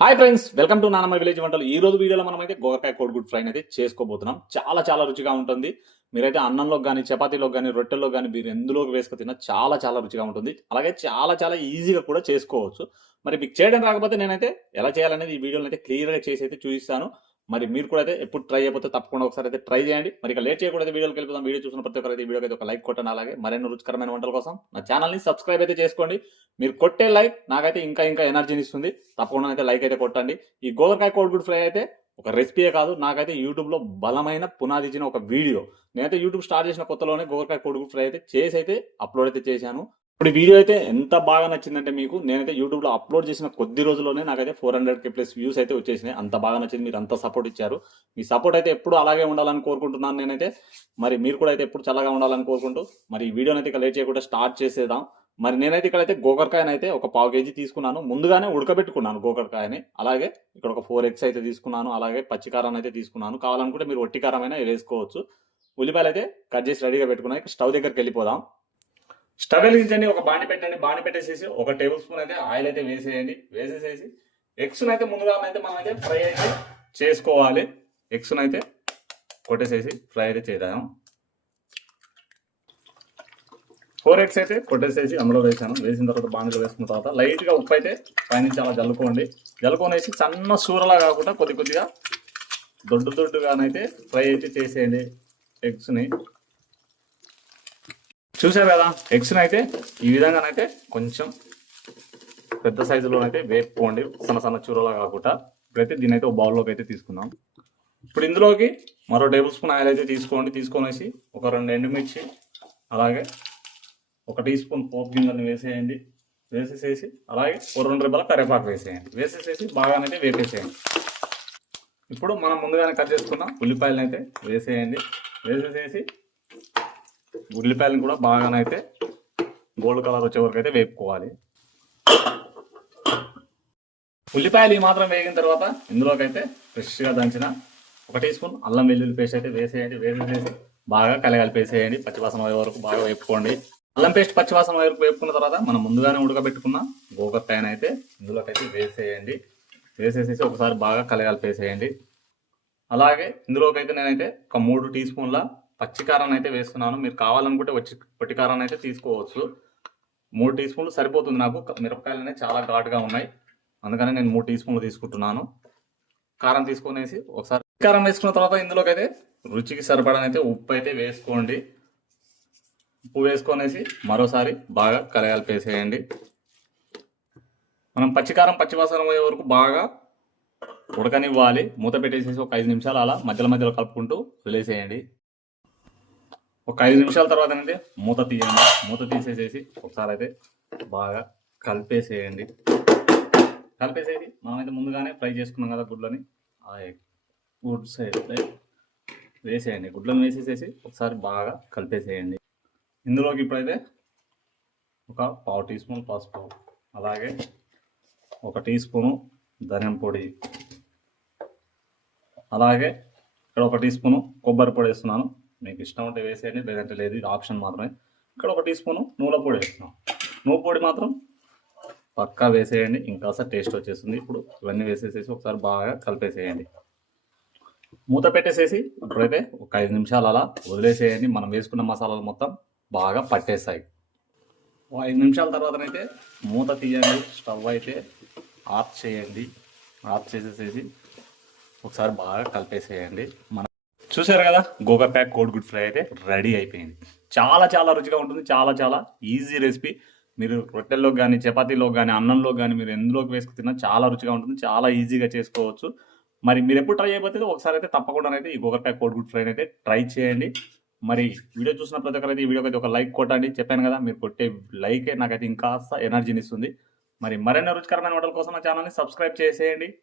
Hi friends welcome to నానమ్మ village వంటలు. ఈ రోజు వీడియోలో మనం అయితే గోరకాయ కోడిగుడ్ ఫ్రై అయితే చేసుకోబోతున్నాం. చాలా చాలా రుచిగా ఉంటుంది. మీరైతే అన్నంలో కానీ చపాతీలోకి కానీ రొట్టెల్లో కానీ మీరు ఎందులోకి వేసుకు తిన్నా చాలా చాలా రుచిగా ఉంటుంది. అలాగే చాలా చాలా ఈజీగా కూడా చేసుకోవచ్చు. మరి మీకు చేయడం రాకపోతే నేనైతే ఎలా చేయాలనేది ఈ వీడియోలో అయితే క్లియర్గా చేసి అయితే చూపిస్తాను. మరి మీరు కూడా అయితే ఎప్పుడు ట్రై అయిపోతే తప్పకుండా ఒకసారి అయితే ట్రై చేయండి. మరి ఇక లేట్ చేయకూడదు వీడియోకి వెళ్ళిపోతాం వీడియో చూసిన ప్రతి ఒక్కరైతే వీడియోకి అయితే ఒక లైక్ కొట్టండి. అలాగే మరెన్నో రుచికరమైన వంటల కోసం నా ఛానల్ని సబ్స్క్రైబ్ అయితే చేసుకోండి. మీరు కొట్టే లైక్ నాకైతే ఇంకా ఇంకా ఎనర్జీని ఇస్తుంది. తప్పకుండా అయితే లైక్ అయితే కొట్టండి. ఈ గోకరకాయ కోడిగుడ్ ఫ్రై అయితే ఒక రెసిపీయే కాదు నాకైతే యూట్యూబ్లో బలమైన పునాది ఇచ్చిన ఒక వీడియో. నేనైతే యూట్యూబ్ స్టార్ట్ చేసిన కొత్తలోనే గోకరకాయ కోడిగుడ్ ఫ్రై అయితే చేసి అయితే అప్లోడ్ అయితే చేశాను. ఇప్పుడు వీడియో అయితే ఎంత బాగా నచ్చిందంటే మీకు నేనైతే యూట్యూబ్లో అప్లోడ్ చేసిన కొద్ది రోజుల్లోనే నాకైతే four hundred K plus views అయితే వచ్చేసినాయి. అంత బాగా నచ్చింది మీరు అంత సపోర్ట్ ఇచ్చారు. మీ సపోర్ట్ అయితే ఎప్పుడు అలాగే ఉండాలని కోరుకుంటున్నాను నేనైతే. మరి మీరు కూడా అయితే ఎప్పుడు చల్లగా ఉండాలని కోరుకుంటూ మరి ఈ వీడియోని అయితే లేట్ చేయకుండా స్టార్ట్ చేసేద్దాం. మరి నేనైతే ఇక్కడైతే గోకరకాయని అయితే ఒక పావు కేజీ తీసుకున్నాను. ముందుగానే ఉడకబెట్టుకున్నాను గోకరకాయని. అలాగే ఇక్కడ ఒక ఫోర్ ఎగ్స్ అయితే తీసుకున్నాను. అలాగే పచ్చికారాన్ని అయితే తీసుకున్నాను. కావాలనుకుంటే మీరు ఒట్టికారమైనా వేసుకోవచ్చు. ఉల్లిపాయలు అయితే కట్ చేసి రెడీగా పెట్టుకున్నాను. స్టవ్ దగ్గరికి వెళ్ళిపోదాం. స్టవ్ వెలిగించండి ఒక బాణి పెట్టండి బాణి పెట్టేసేసి ఒక టేబుల్ స్పూన్ అయితే ఆయిల్ అయితే వేసేయండి. వేసేసేసి ఎగ్స్ను అయితే ముందుగా అయితే మనం అయితే ఫ్రై అయితే చేసుకోవాలి. ఎగ్స్ను అయితే కొట్టేసేసి ఫ్రై అయితే చేద్దాం. ఫోర్ ఎగ్స్ అయితే కొట్టేసేసి అందులో వేసాను. వేసిన తర్వాత బాండిలో వేసుకున్న తర్వాత లైట్గా ఉప్పు అయితే పైనుంచి అలా జల్లుకోండి. జల్లుకొనేసి సన్న సూరలా కాకుండా కొద్ది కొద్దిగా దొడ్డు దొడ్డుగానైతే ఫ్రై అయితే చేసేయండి ఎగ్స్ని చూసారు కదా ఎగ్స్ని అయితే ఈ విధంగానైతే కొంచెం పెద్ద సైజులో అయితే వేపుకోండి సన్న సన్న చూరలా కాకుండా. ఇప్పుడైతే దీని అయితే ఒక బౌల్లోకి అయితే తీసుకుందాం. ఇప్పుడు ఇందులోకి మరో టేబుల్ స్పూన్ ఆయిల్ అయితే తీసుకోండి తీసుకొనేసి ఒక రెండు ఎండుమిర్చి అలాగే ఒక టీ స్పూన్ పోపు గింజల్ని వేసేయండి. వేసేసేసి అలాగే ఒక రెండు రిబ్బల కరివేపాకు వేసేయండి. వేసేసేసి బాగానైతే వేపేసేయండి. ఇప్పుడు మనం ముందుగానే కట్ చేసుకున్న ఉల్లిపాయలను అయితే వేసేయండి. వేసేసేసి ఉల్లిపాయలను కూడా బాగానైతే గోల్డ్ కలర్ వచ్చే వరకు అయితే వేపుకోవాలి. ఉల్లిపాయలు ఈ మాత్రం వేగిన తర్వాత ఇందులోకైతే ఫ్రెష్గా దంచిన ఒక టీ స్పూన్ అల్లం వెల్లుల్లి పేస్ట్ అయితే వేసేయండి. వేసేసి బాగా కలగలిపేసేయండి పచ్చివాసన అయ్యే వరకు బాగా వేపుకోండి. అల్లం పేస్ట్ పచ్చివాసన వరకు వేపుకున్న తర్వాత మనం ముందుగానే ఉడకబెట్టుకున్న గోకరకాయన అయితే ఇందులోకైతే వేసేయండి. వేసేసేసి ఒకసారి బాగా కలగలిపేసేయండి అలాగే ఇందులోకైతే నేనైతే ఒక మూడు టీ స్పూన్ల పచ్చికారాన్ని అయితే వేస్తున్నాను. మీరు కావాలనుకుంటే వచ్చి పొట్టికారాన్ని అయితే తీసుకోవచ్చు. మూడు టీ స్పూన్లు సరిపోతుంది నాకు. మిరపకాయలు అనేవి చాలా ఘాటుగా ఉన్నాయి. అందుకని నేను మూడు టీ స్పూన్లు తీసుకుంటున్నాను. కారం తీసుకునేసి ఒకసారి కారం వేసుకున్న తర్వాత ఇందులోకి అయితే రుచికి సరిపడనైతే ఉప్పు అయితే వేసుకోండి. ఉప్పు వేసుకొనేసి మరోసారి బాగా కలగలిపేసేయండి మనం పచ్చికారం పచ్చివాసన అయ్యే వరకు బాగా ఉడకనివ్వాలి. మూత పెట్టేసేసి ఒక ఐదు నిమిషాలు అలా మధ్యలో మధ్యలో కలుపుకుంటూ వదిలేసేయండి. ఒక ఐదు నిమిషాల తర్వాత అనేది మూత తీయండి. మూత తీసేసేసి ఒకసారి అయితే బాగా కలిపేసేయండి. కలిపేసేసి మనమైతే ముందుగానే ఫ్రై చేసుకున్నాం కదా గుడ్లని. ఆ గుడ్ సైడ్ అయితే వేసేయండి. గుడ్లను వేసేసేసి ఒకసారి బాగా కలిపేసేయండి. ఇందులోకి ఇప్పుడైతే ఒక పావు టీ స్పూన్ పసుపు అలాగే ఒక టీ స్పూను ధనియం పొడి అలాగే ఇక్కడ ఒక టీ స్పూను కొబ్బరి పొడి వేస్తున్నాను. మీకు ఇష్టం ఉంటే వేసేయండి లేదంటే లేదు ఇది ఆప్షన్ మాత్రమే. ఇక్కడ ఒక టీ స్పూను నూనె పొడి వేస్తున్నాం. నూనె పొడి మాత్రం పక్కా వేసేయండి ఇంకా టేస్ట్ వచ్చేస్తుంది. ఇప్పుడు ఇవన్నీ వేసేసేసి ఒకసారి బాగా కలిపేసేయండి. మూత పెట్టేసేసి ఇప్పుడైతే ఒక ఐదు నిమిషాలు అలా వదిలేసేయండి మనం వేసుకున్న మసాలాలు మొత్తం బాగా పట్టేస్తాయి. ఐదు నిమిషాల తర్వాతనైతే మూత తీయండి స్టవ్ అయితే ఆఫ్ చేయండి. ఆఫ్ చేసేసేసి ఒకసారి బాగా కలిపేసేయండి. మన చూసారు కదా? గోకరకాయ కోడ్ గుడ్ ఫ్రై అయితే రెడీ అయిపోయింది. చాలా చాలా రుచిగా ఉంటుంది. చాలా చాలా ఈజీ రెసిపీ. మీరు రొట్టెల్లో కానీ చపాతీలో కానీ అన్నంలో కానీ మీరు ఎందులోకి వేసుకు తిన్నా చాలా రుచిగా ఉంటుంది. చాలా ఈజీగా చేసుకోవచ్చు. మరి మీరు ఎప్పుడు ట్రై అయిపోతే ఒకసారి అయితే తప్పకుండా అయితే ఈ గోకరకాయ కోడ్ గుడ్ ఫ్రై అయితే ట్రై చేయండి. మరి వీడియో చూసిన ప్రతి ఒక్కరైతే ఈ వీడియోకి అయితే ఒక లైక్ కొట్టండి. చెప్పాను కదా మీరు కొట్టే లైకే నాకైతే ఇంకాస్త ఎనర్జీని ఇస్తుంది. మరి మరెన్నో రుచికరమైన వంటల కోసం నా ఛానల్ని సబ్స్క్రైబ్ చేసేయండి.